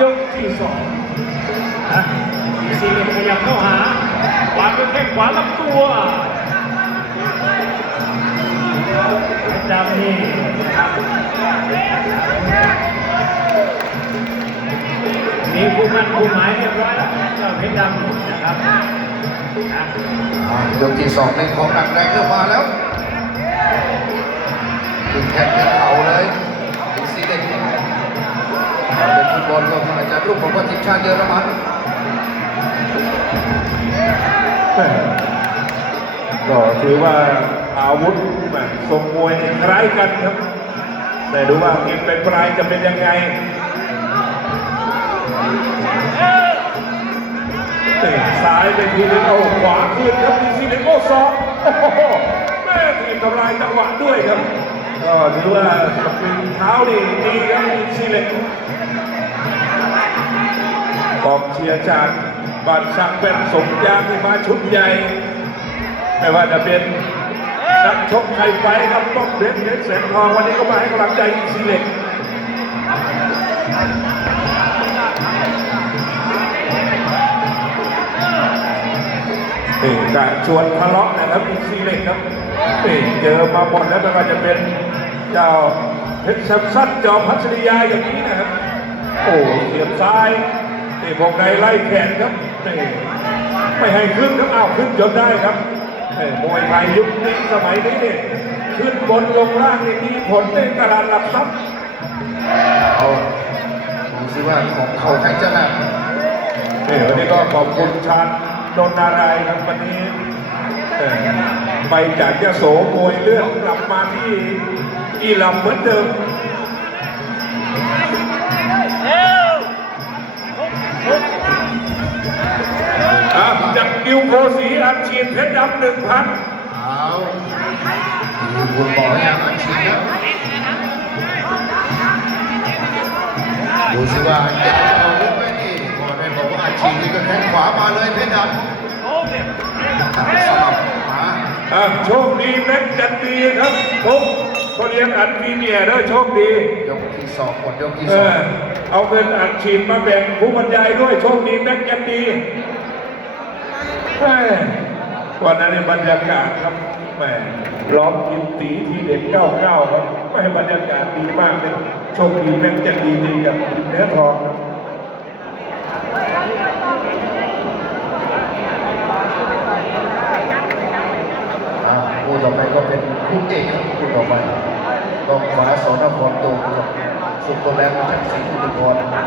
ยกที่สองนะซีเรียขยับเข้าหาวางด้วยแข้งขวาลำตัวดำนี่มีผู้มั่นผู้หมายเรียบร้อยแล้วเจ้าเพชรดำนะครับยกที่สองในของหนักแรงเริ่มมาแล้วถึงแข่งกันเข่าเลย บอลก็อาจารย์ลูกของว่าทีมชาติเยอรมันก็ถือว่าอาวุธแม่ทรงมวยคล้ายกันครับ แต่ดูว่าเกมเป็นปลายจะเป็นยังไงเตะซ้ายไปทีนึงเอาขวาคืนครับดีซีเลโก้สองโอ้โหแม่ทีมทำลายจังหวะด้วยครับก็ถือว่าเป็นเท้านี่ดีครับดีซีเลก กองเชียร์จากบ้านสักเป็นสมยางที่มาชุดใหญ่ ไม่ว่าจะเป็นนักชกไทยไฟท์ครับต้องเพชรเพชรแสงทองวันนี้ก็มาให้กำลังใจอีซีเล็กนี่การชวนทะเลาะนะครับอีซีเล็กครับนี่เจอมาหมดแล้วไม่ว่าจะเป็นเจ้าเพชรแซมสันจอมพัชริยาอย่างนี้นะครับ โอ้เสียบซ้าย นี่วงในไล่แขนครับนี่ไม่ให้ขึ้นครับอ้าวขึ้นจนได้ครับเอ้ยมวยไทยยุคนี้สมัยนี้เนี่ยขึ้นบนลงล่างนี่มีผลในตลาดหลักทรัพย์เอาดูสิว่าของเขาใครจะหนักนี่วันนี้ก็ขอบคุณชาญโดนนารายณ์ครับวันนี้เอ่อไปจากยโสมวยเลือดกลับมาที่อีหลำเหมือนเดิม โกสีอัดฉีดเพชรดำหนึ่งพันเอามีคุณหมออย่างอันชินแล้วดูสิว่าเด็กจะเอาหรือไม่นี่ก่อนไปบอกว่าอันชินนี่ก็แข้งขวามาเลยเพชรดำตัดสลับมาอะโชคดีแม็กจันดีครับผมเขาเลี้ยงอัดพรีเมียร์ด้วยโชคดียกที่สองหมดยกที่เอสอองเอาเงินอัดฉีดมาแบ่งผู้บรรยายด้วยโชคดีแม็กจันดี แม่วันนั้นเนี่ยบรรยากาศครับแม่ล้อมกินตีทีเด็ดเก้าเก้าครับไม่บรรยากาศดีมากเลยโชคดีแม็กจันดีดีกับเนื้อทองครับอ่าคู่ต่อไปก็เป็นคู่เอกครับคู่ต่อไปต้องฟ้าสอนครโดมกับสุโขทัยจากศรีอุทุพร นะ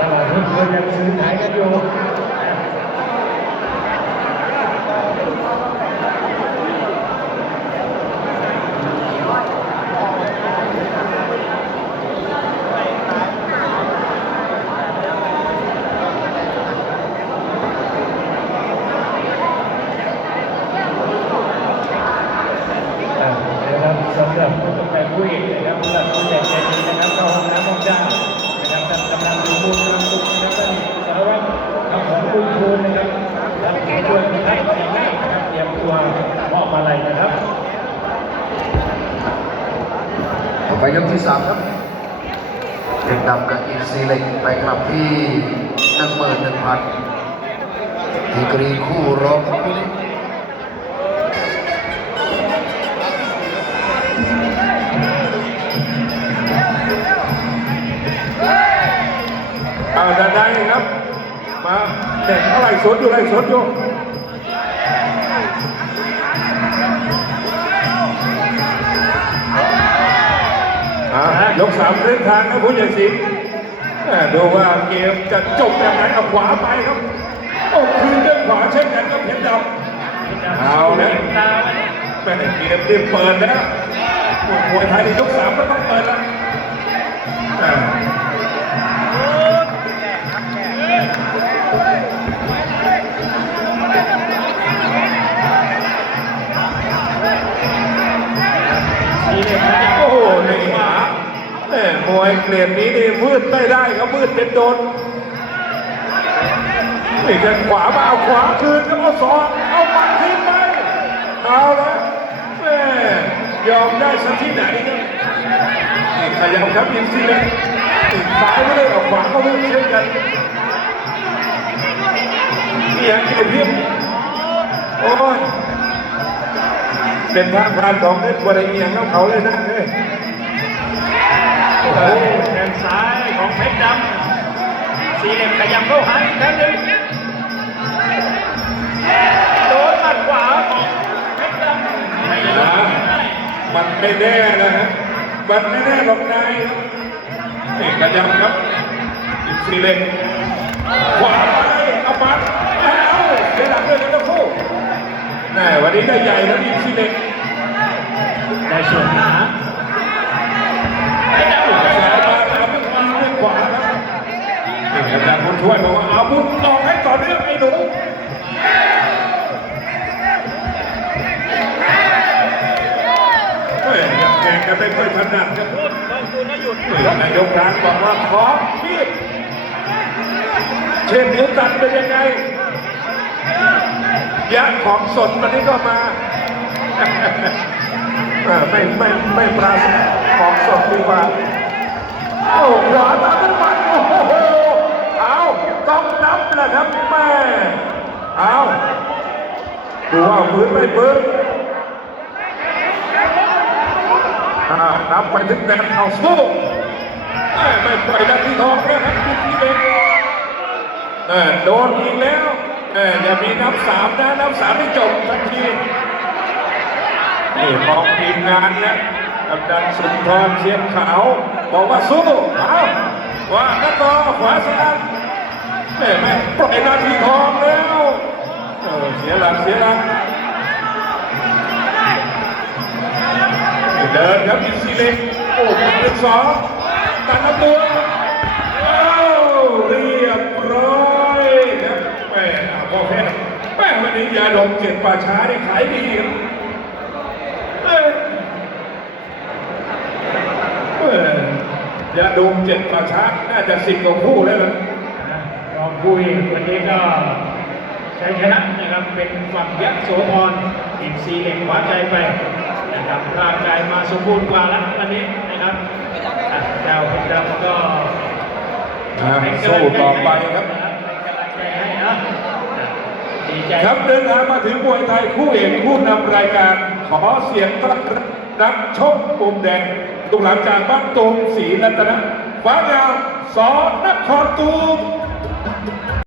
ระหว่างที่เพื่อน ยังซื้อขายกันอยู่อ่านะครับสำหรับผู้ต้องการผู้เอกนะครับสำหรับผู้ใหญ่ใจดีนะครับเข้าห้องน้ำห้องจ้านะครับท่านกำลังดูมูลกำลังสุขนะครับท่านสารวัตรทำของคุณครูนะครับท่านผู้ช่วยพิทักษ์สีหน้านะครับเตรียมตัวมอบอะไรนะครับ ต่อ ไปยกที่สามครับเด็กดำกับอินซีเล็กไปกลับที่หนึ่งหมื่นหนึ่งพันดีกรีคู่รองของคู่นี้เอาด้านในครับ มาเด็กเท่าไหร่สดอยู่ไรสดอยู่ ยกสามครึ่งทางนะผู้ใหญ่สิงห์แม่ดูว่าเกมจะจบแบบไหนเอาขวาไปครับ โอ้คืนด้วยขวาเช่นกันก็เพชรดำเอาแล้วแม่เกมเรียบเปิดแล้วมวยไทยในยกสามก็ต้องเปิดแล้ว เกรดนี้นี่มืดไม่ได้ครับมืดเป็นโดนนี่แข้งขวามาเอาขวาคืนแล้วเอาศอกเอาหมัดคืนไปเอาละแม่ยอมได้สักที่ไหนนี่ขยับครับยิงซีเล็กนี่ซ้ายไม่ได้เอาขวาก็มืดเช่นกันนี่ฮะไอ้เพียบโอ้ยเป็นทางการของเล่นบริเอียงของเขาเลยนะเฮ้ย แขนซ้ายของเพชรดำสีเหล็กขยับเข้าหาอีกครั้งหนึ่งโดนหมัดขวาของเพชรดำไม่ได้นะมันไม่แน่นะฮะมันไม่แน่หรอกนายนี่กระยำครับอินซีเล็กขวาไปเอาปัดเอาเสียหลักด้วยกันทั้งคู่แน่วันนี้ได้ใหญ่แล้วอินซีเล็กได้ส่วนหนา ช่วยบอกว่าเอาบุญต่อให้ต่อเนื่องไอ้หนูเฮ้ยแข่งกันไม่ค่อยถนัดครับนต้นตัวน่าหยุดนายกร้านบอกว่าขอมีดเช่นนิ้วตัดเป็นยังไงยักษ์ของสดวันนี้ก็มาไม่ไม่ไม่ปราศของสดดีกว่าโอ้ขวาตามเป็นมันโอ้โหเอาต้องนับแหละ ครับแม่เอาดูว่าฟื้นไม่ฟื้นนับไปถึงแดนเอาสู้แม่ไม่ปล่อยนที่ทองนะครับทีทีเด็กเออโดนอีกแล้วเอออย่ามีนับสามนะนับสามไม่จบทันทีนี่มองทีมงานนะกำดันสุนทรเชียมขาว บอกว่าสู้เอาว่ากันต่อขวาสลับ แม่แม่ปล่อยนาทีทองแล้วเออเสียหลักเสียหลักเดินครับอินซีเล็กโอ้หนึ่งสองตัดลำตัวอ้าวเรียบร้อยครับแม่อาพ่อแพทย์แม่วันนี้ยาดมเจ็ดป่าช้าได้ขายดีครับเอ้ยเอ้ยยาดมเจ็ดป่าช้าน่าจะสิบกว่าคู่แล้วนะ รองผู้อีกวันนี้ก็ใช้ชนะนะครับเป็นฝั่งยักษ์โสธรอินซีเหล็กขวาใจไปนะครับร่างกายมาสมบูรณ์กว่าแล้ววันนี้นะครับอะเจ้าเพชรดำก็อ่าสู้ต่อไปครับเป็นกำลังใจให้นะดีใจครับเดินทางมาถึงมวยไทยคู่เอกคู่นำรายการ ขอเสียงต้อนรับนักชกมุมแดงตุกหลังจากบ้านตูมศรีรัตนะฟ้างามสอนครตูม